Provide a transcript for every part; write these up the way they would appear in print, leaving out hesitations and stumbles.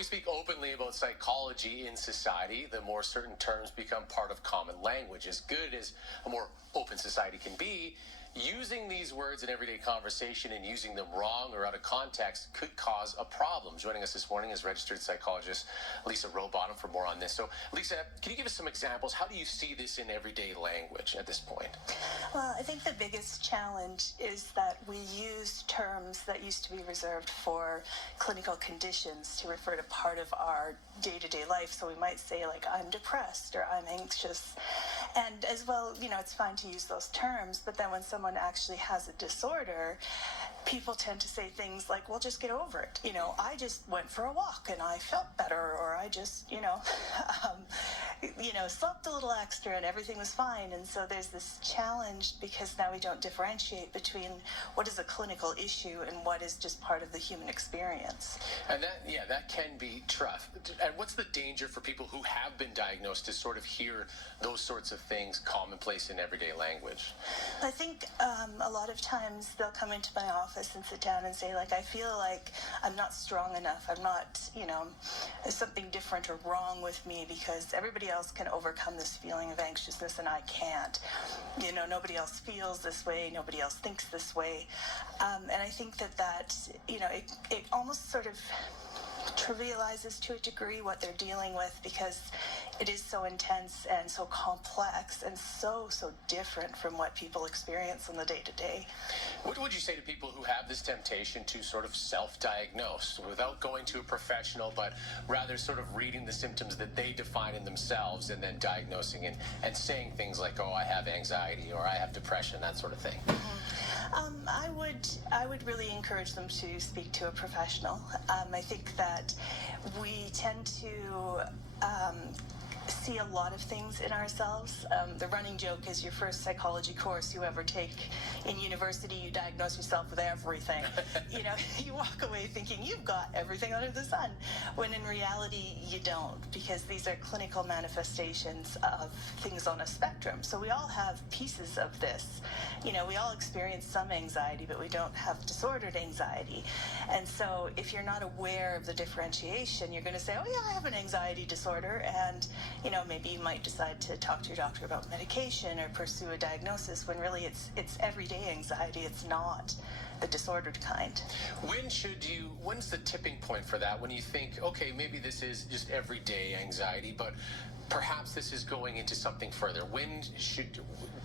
we speak openly about psychology in society, the more certain terms become part of common language. As good as a more open society can be, using these words in everyday conversation and using them wrong or out of context could cause a problem. Joining us this morning is registered psychologist Lisa Rowbottom for more on this. So, Lisa, can you give us some examples? How do you see this in everyday language at this point? Well, I think the biggest challenge is that we use terms that used to be reserved for clinical conditions to refer to part of our day-to-day life. So we might say, like, I'm depressed or I'm anxious. And as well, it's fine to use those terms, but then when someone actually has a disorder, people tend to say things like, well, just get over it. I just went for a walk and I felt better, or I just, slept a little extra and everything was fine. And so there's this challenge because now we don't differentiate between what is a clinical issue and what is just part of the human experience. And that can be tough. And what's the danger for people who have been diagnosed to sort of hear those sorts of things commonplace in everyday language? I think a lot of times they'll come into my office and sit down and say, like, I feel like I'm not strong enough. I'm not, there's something different or wrong with me because everybody else can overcome this feeling of anxiousness and I can't. Nobody else feels this way. Nobody else thinks this way. And I think that it almost sort of trivializes to a degree what they're dealing with because it is so intense and so complex and so different from what people experience on the day-to-day. What would you say to people who have this temptation to sort of self-diagnose without going to a professional, but rather sort of reading the symptoms that they define in themselves and then diagnosing and saying things like, oh, I have anxiety or I have depression, that sort of thing? I would really encourage them to speak to a professional. I think that we tend to see a lot of things in ourselves. The running joke is your first psychology course you ever take in university, you diagnose yourself with everything. You walk away thinking you've got everything under the sun, when in reality you don't, because these are clinical manifestations of things on a spectrum. So we all have pieces of this. We all experience some anxiety, but we don't have disordered anxiety. And so if you're not aware of the differentiation, you're going to say, oh yeah, I have an anxiety disorder, and maybe you might decide to talk to your doctor about medication or pursue a diagnosis when really it's everyday anxiety. It's not the disordered kind. When's the tipping point for that? When you think, okay, maybe this is just everyday anxiety, but perhaps this is going into something further.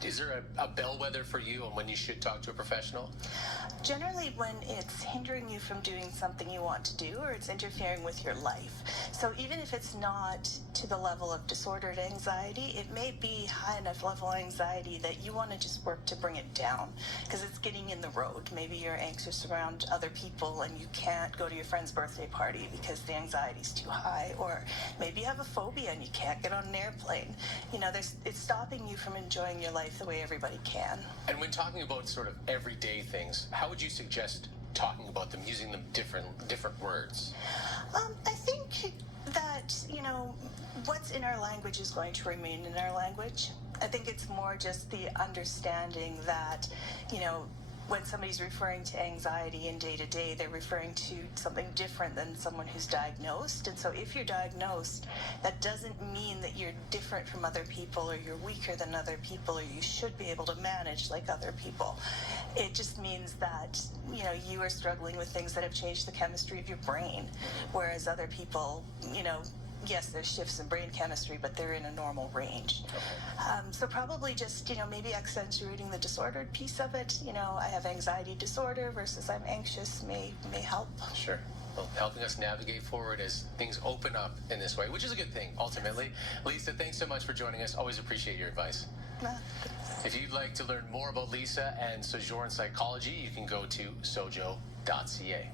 Is there a bellwether for you on when you should talk to a professional? Generally when it's hindering you from doing something you want to do or it's interfering with your life. So even if it's not to the level of disordered anxiety, it may be high enough level anxiety that you want to just work to bring it down because it's getting in the road. Maybe you're anxious around other people and you can't go to your friend's birthday party because the anxiety's too high, or maybe you have a phobia and you can't get on an airplane. It's stopping you from enjoying your life the way everybody can. And when talking about sort of everyday things, how would you suggest talking about them, using them different words? I think that, what's in our language is going to remain in our language. I think it's more just the understanding that, when somebody's referring to anxiety in day-to-day, they're referring to something different than someone who's diagnosed. And so if you're diagnosed, that doesn't mean that you're different from other people or you're weaker than other people or you should be able to manage like other people. It just means that, you are struggling with things that have changed the chemistry of your brain, whereas other people, yes, there's shifts in brain chemistry, but they're in a normal range. Okay. So probably just, maybe accentuating the disordered piece of it. I have anxiety disorder versus I'm anxious may help. Sure. Well, helping us navigate forward as things open up in this way, which is a good thing, ultimately. Lisa, thanks so much for joining us. Always appreciate your advice. If you'd like to learn more about Lisa and Sojourn Psychology, you can go to sojo.ca.